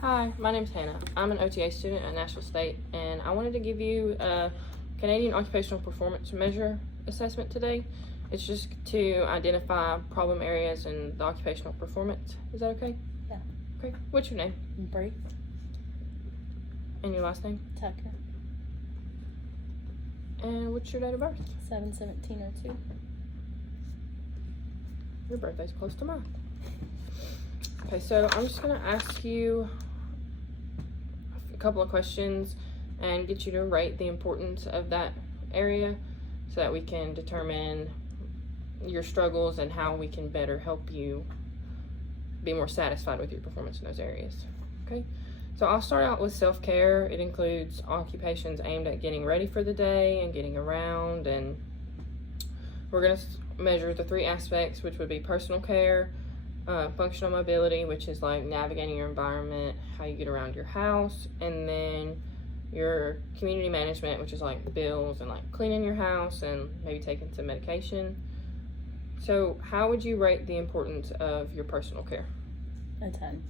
Hi, my name's Hannah. I'm an OTA student at Nashville State, and I wanted to give you a Canadian Occupational Performance Measure assessment today. It's just to identify problem areas in the occupational performance. Is that okay? Yeah. Okay. What's your name? Bree. And your last name? Tucker. And what's your date of birth? 7/17/02. Your birthday's close to mine. Okay, so I'm just gonna ask you a couple of questions and get you to rate the importance of that area so that we can determine your struggles and how we can better help you be more satisfied with your performance in those areas. Okay, so I'll start out with self-care. It includes occupations aimed at getting ready for the day and getting around, and we're going to measure the three aspects, which would be personal care, functional mobility, which is like navigating your environment, how you get around your house, and then your community management, which is like bills and like cleaning your house and maybe taking some medication. So how would you rate the importance of your personal care? A 10.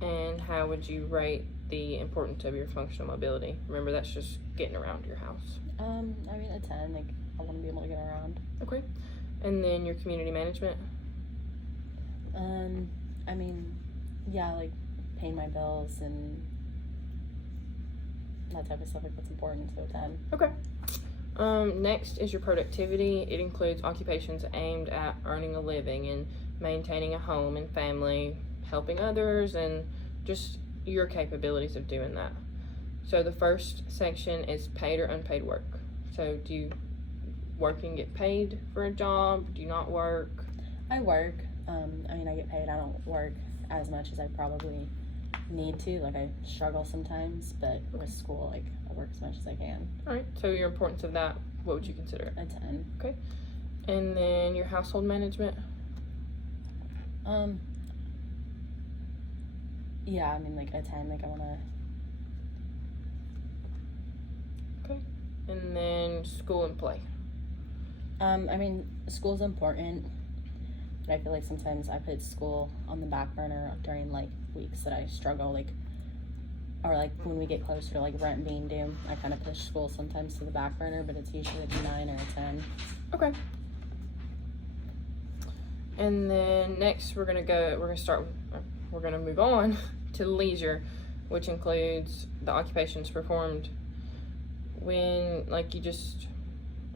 And how would you rate the importance of your functional mobility? Remember, that's just getting around your house. I mean a 10. Like, I want to be able to get around. Okay. And then your community management? I mean, yeah, like paying my bills and that type of stuff. Like, what's important. So 10. Okay. Next is your productivity. It includes occupations aimed at earning a living and maintaining a home and family, helping others, and just your capabilities of doing that. So the first section is paid or unpaid work. So do you work and get paid for a job? Do you not work? I work. I mean, I get paid. I don't work as much as I probably need to. Like, I struggle sometimes, but with school, like, I work as much as I can. All right. So your importance of that, what would you consider it? A 10. Okay. And then your household management? Yeah, I mean, like a 10. Like, I want to. Okay. And then school and play? I mean, school's important, but I feel like sometimes I put school on the back burner during, like, weeks that I struggle, like, or, like, when we get closer to, like, rent being due, I kind of push school sometimes to the back burner, but it's usually, like, a 9 or a 10. Okay. And then next we're going to move on to leisure, which includes the occupations performed when, like, you just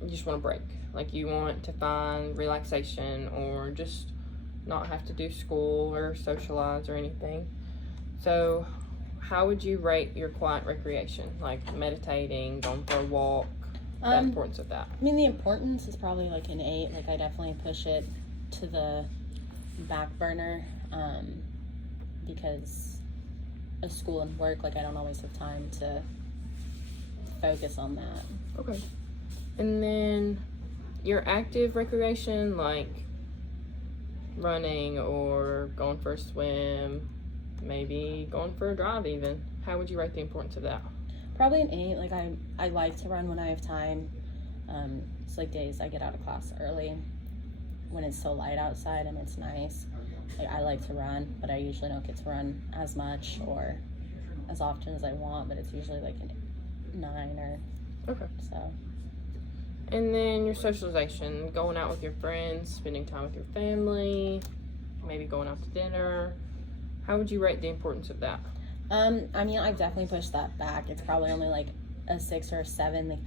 want to break. Like, you want to find relaxation or just not have to do school or socialize or anything. So how would you rate your quiet recreation, like meditating, going for a walk, the importance of that? I mean, the importance is probably like an 8. Like, I definitely push it to the back burner because of school and work. Like, I don't always have time to focus on that. Okay. And then your active recreation, like running or going for a swim, maybe going for a drive even. How would you rate the importance of that? Probably an 8. Like, I like to run when I have time. It's like days I get out of class early when it's so light outside and it's nice. Like, I like to run, but I usually don't get to run as much or as often as I want, but it's usually like a 9 or so. And then your socialization, going out with your friends, spending time with your family, maybe going out to dinner. How would you rate the importance of that? I mean, I've definitely pushed that back. It's probably only like a 6 or a 7. Like,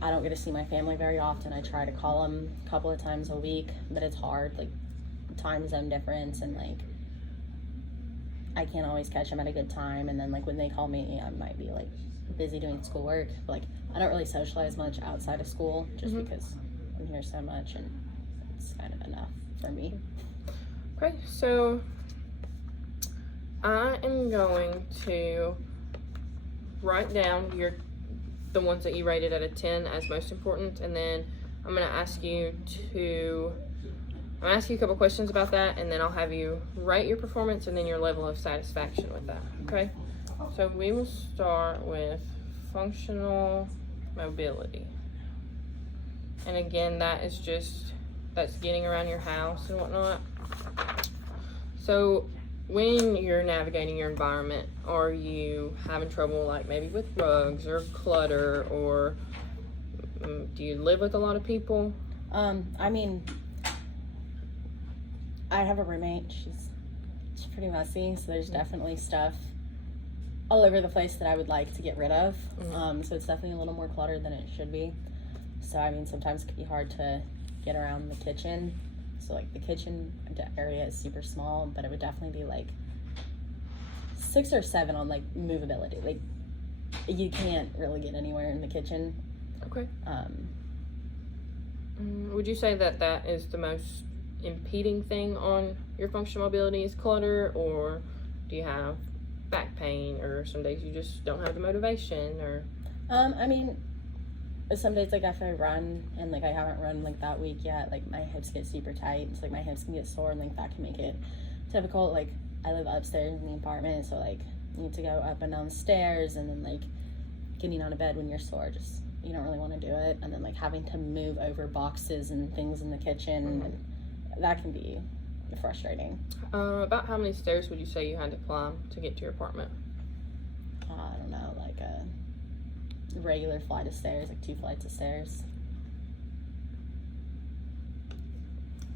I don't get to see my family very often. I try to call them a couple of times a week, but it's hard. Like, time zone difference, and like, I can't always catch them at a good time. And then, like, when they call me, I might be like busy doing schoolwork. But, like, I don't really socialize much outside of school just because I'm here so much, and it's kind of enough for me. Okay, so I am going to write down the ones that you rated at a 10 as most important, and then I'm going to ask you a couple questions about that, and then I'll have you rate your performance and then your level of satisfaction with that. Okay, so we will start with functional mobility, and again, that's getting around your house and whatnot. So, when you're navigating your environment, are you having trouble, like maybe with rugs or clutter, or do you live with a lot of people? I mean, I have a roommate. She's pretty messy, so there's definitely stuff all over the place that I would like to get rid of. So it's definitely a little more cluttered than it should be. So I mean, sometimes it can be hard to get around the kitchen. So like the kitchen area is super small, but it would definitely be like 6 or 7 on like movability. Like you can't really get anywhere in the kitchen. Okay. Would you say that that is the most impeding thing on your functional mobility is clutter, or do you have back pain, or some days you just don't have the motivation, or? I mean, some days like if I run and like I haven't run like that week yet, like my hips get super tight. It's like my hips can get sore, and like that can make it difficult. Like I live upstairs in the apartment, so like you need to go up and down the stairs, and then like getting out of bed when you're sore, just you don't really want to do it. And then like having to move over boxes and things in the kitchen, and that can be frustrating. About how many stairs would you say you had to climb to get to your apartment? I don't know, like a regular flight of stairs, like 2 flights of stairs.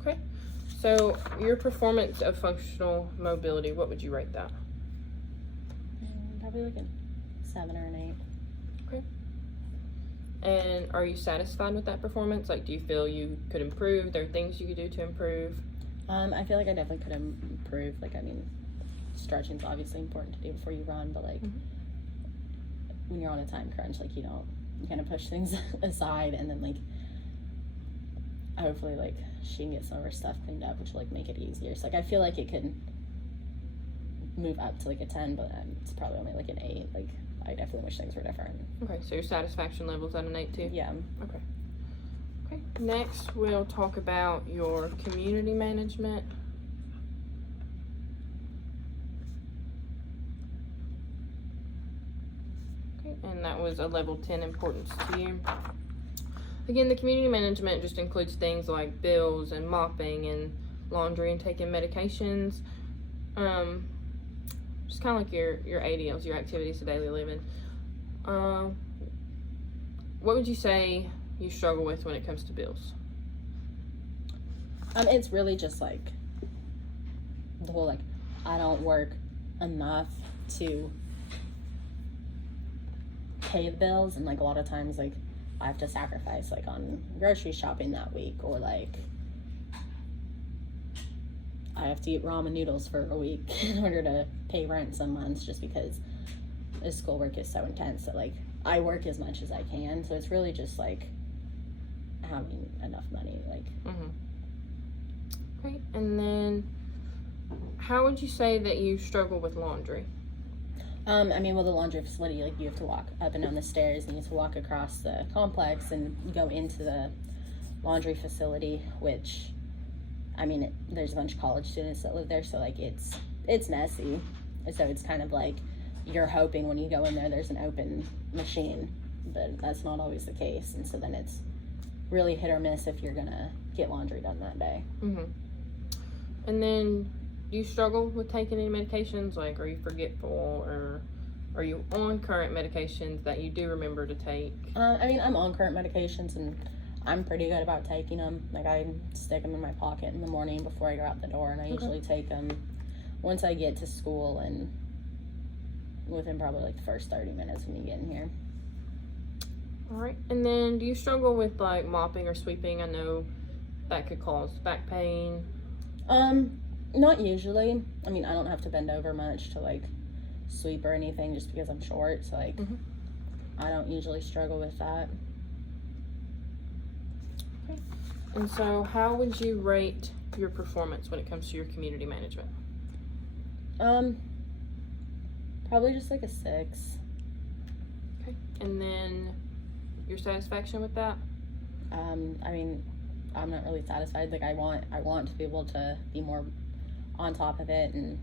Okay. So your performance of functional mobility, what would you rate that? Probably like a 7 or an 8. And are you satisfied with that performance? Like, do you feel you could improve? There are things you could do to improve? I feel like I definitely could improve. Like, I mean, stretching is obviously important to do before you run, but like when you're on a time crunch, like you kind of push things aside, and then like hopefully like she can get some of her stuff cleaned up, which will like make it easier. So like I feel like it could move up to like a 10, but it's probably only like an 8. Like I definitely wish things were different. Okay, so your satisfaction level's at an 8 too? Yeah. Okay. Okay, next we'll talk about your community management. Okay, and that was a level 10 importance to you. Again, the community management just includes things like bills and mopping and laundry and taking medications. Just kind of like your ADLs, your activities of daily living. What would you say you struggle with when it comes to bills? It's really just like the whole like I don't work enough to pay the bills, and like a lot of times like I have to sacrifice like on grocery shopping that week, or like I have to eat ramen noodles for a week in order to pay rent some months, just because the schoolwork is so intense that like I work as much as I can. So it's really just like having enough money. Like Okay, and then how would you say that you struggle with laundry? I mean, well, the laundry facility, like you have to walk up and down the stairs, and you have to walk across the complex and go into the laundry facility, which I mean, there's a bunch of college students that live there, so like it's messy. So it's kind of like you're hoping when you go in there there's an open machine, but that's not always the case. And so then it's really hit or miss if you're gonna get laundry done that day. And then do you struggle with taking any medications? Like, are you forgetful, or are you on current medications that you do remember to take? I mean, I'm on current medications, and I'm pretty good about taking them. Like, I stick them in my pocket in the morning before I go out the door, and I usually take them once I get to school, and within probably like the first 30 minutes of me getting here. All right. And then do you struggle with like mopping or sweeping? I know that could cause back pain. Not usually. I mean, I don't have to bend over much to like sweep or anything, just because I'm short, so like I don't usually struggle with that. Okay. And so how would you rate your performance when it comes to your community management? Probably just like a 6. Okay. And then your satisfaction with that? I mean, I'm not really satisfied. Like I want to be able to be more on top of it and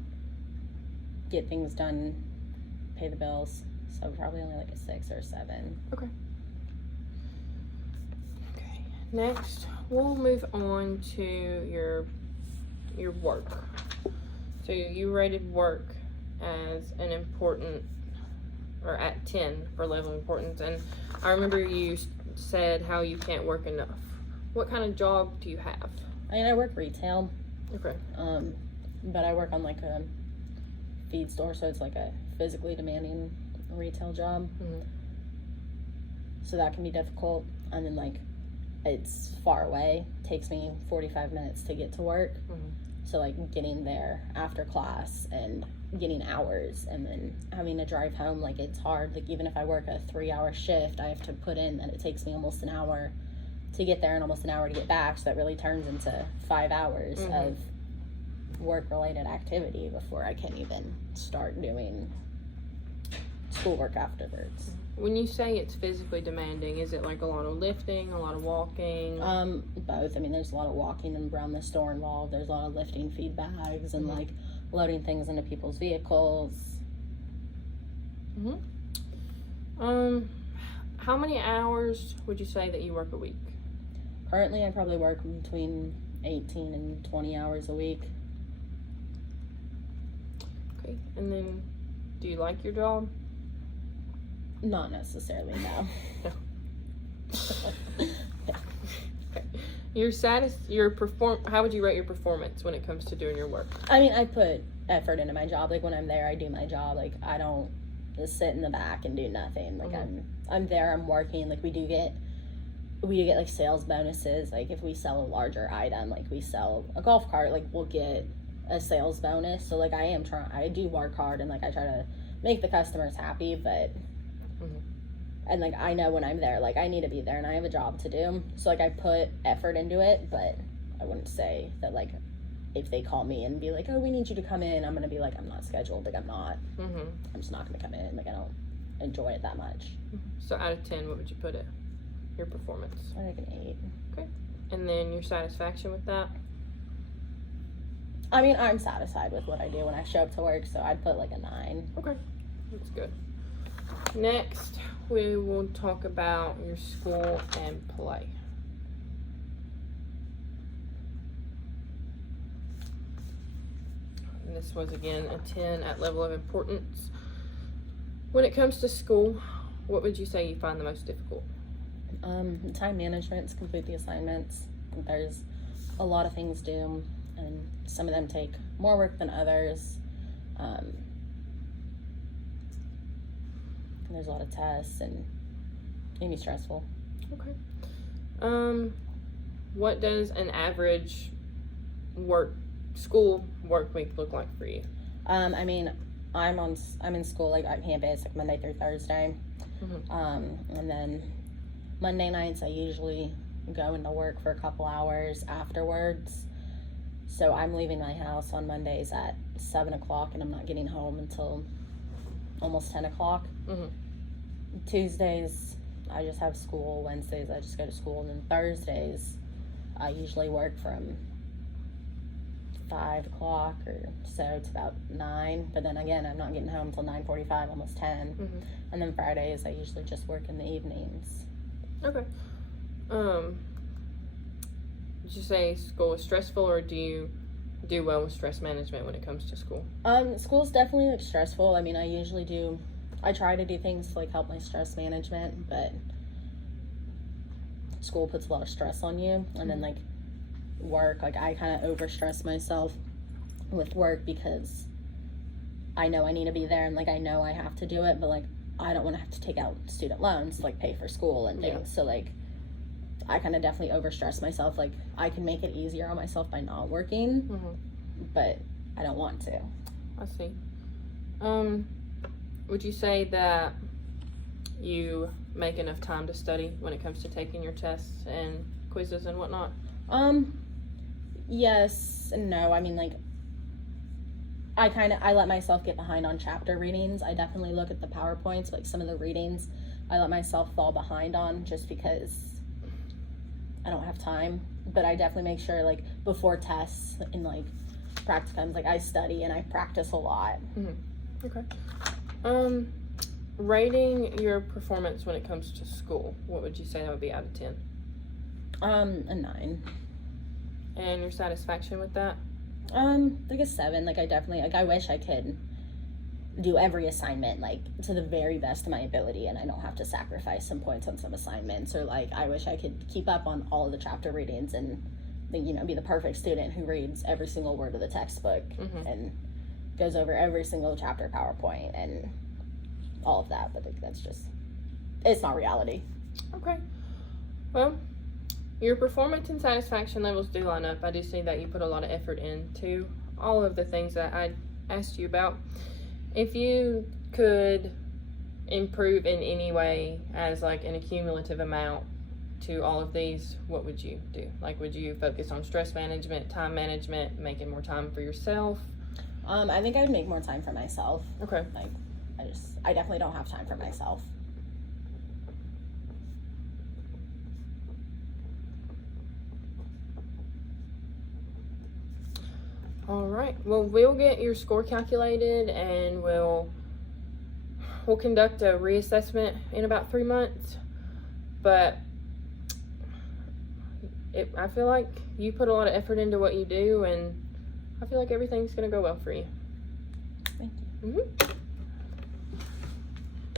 get things done, pay the bills. So probably only like a 6 or a 7. Okay. Okay. Next, we'll move on to your work. So you rated work as an important, or at 10 for level of importance, and I remember you said how you can't work enough. What kind of job do you have? I mean, I work retail. Okay. But I work on like a feed store, so it's like a physically demanding retail job. Mm-hmm. So that can be difficult. And then like it's far away. Takes me 45 minutes to get to work. Mm-hmm. So like getting there after class and getting hours and then having to drive home, like it's hard. Like even if I work a 3-hour shift, I have to put in that it takes me almost an hour to get there and almost an hour to get back. So that really turns into 5 hours of work-related activity before I can even start doing schoolwork afterwards. When you say it's physically demanding, is it like a lot of lifting, a lot of walking? Both. I mean, there's a lot of walking around the store involved. There's a lot of lifting feed bags and like loading things into people's vehicles. How many hours would you say that you work a week? Currently, I probably work between 18 and 20 hours a week. Okay, and then do you like your job? Not necessarily, no. Okay. How would you rate your performance when it comes to doing your work? I mean, I put effort into my job. Like when I'm there, I do my job. Like I don't just sit in the back and do nothing. Like I'm there, I'm working. Like we do get like sales bonuses. Like if we sell a larger item, like we sell a golf cart, like we'll get a sales bonus. So like I do work hard and like I try to make the customers happy, but and like I know when I'm there, like I need to be there and I have a job to do. So like I put effort into it, but I wouldn't say that like if they call me and be like, oh, we need you to come in, I'm gonna be like, I'm not scheduled. Like I'm not. I'm just not gonna come in. Like I don't enjoy it that much. So out of 10, what would you put it? Your performance? I think an 8. Okay. And then your satisfaction with that? I mean, I'm satisfied with what I do when I show up to work, so I'd put like a 9. Okay, that's good. Next, we will talk about your school and play. And this was again a 10 at level of importance. When it comes to school, what would you say you find the most difficult? Time management, to complete the assignments. There's a lot of things due, and some of them take more work than others. There's a lot of tests and it can be stressful. Okay. What does an average school work week look like for you? I mean, I'm in school like on campus like Monday through Thursday. And then Monday nights I usually go into work for a couple hours afterwards. So I'm leaving my house on Mondays at 7 o'clock and I'm not getting home until almost 10 o'clock. Tuesdays I just have school. Wednesdays I just go to school, and then Thursdays I usually work from 5 o'clock or so to about 9, but then again I'm not getting home until 9:45, almost 10. And then Fridays I usually just work in the evenings. Okay. Did you say school is stressful, or do you do well with stress management when it comes to school? School's definitely like stressful. I mean, I try to do things to like help my stress management, but school puts a lot of stress on you. And then like work, like I kind of overstress myself with work because I know I need to be there and like I know I have to do it, but like I don't want to have to take out student loans to like pay for school and things. So like I kind of definitely overstress myself. Like I can make it easier on myself by not working, but I don't want to. I see. Would you say that you make enough time to study when it comes to taking your tests and quizzes and whatnot? Yes and no. I mean, like I let myself get behind on chapter readings. I definitely look at the PowerPoints, like some of the readings I let myself fall behind on just because I don't have time. But I definitely make sure like before tests and like practicums, like I study and I practice a lot. Okay. Rating your performance when it comes to school, what would you say that would be out of 10? A 9. And your satisfaction with that? Like a 7. Like I definitely, like I wish I could do every assignment like to the very best of my ability, and I don't have to sacrifice some points on some assignments, or like I wish I could keep up on all of the chapter readings and be the perfect student who reads every single word of the textbook and goes over every single chapter PowerPoint and all of that. But like, that's just, it's not reality. Okay. Well, your performance and satisfaction levels do line up. I do see that you put a lot of effort into all of the things that I asked you about. If you could improve in any way as like an accumulative amount to all of these, what would you do? Like, would you focus on stress management, time management, making more time for yourself? I think I would make more time for myself. Okay. Like, I definitely don't have time for myself. All right. Well, we'll get your score calculated, and we'll conduct a reassessment in about 3 months. But I feel like you put a lot of effort into what you do, and I feel like everything's going to go well for you. Thank you. Mm-hmm.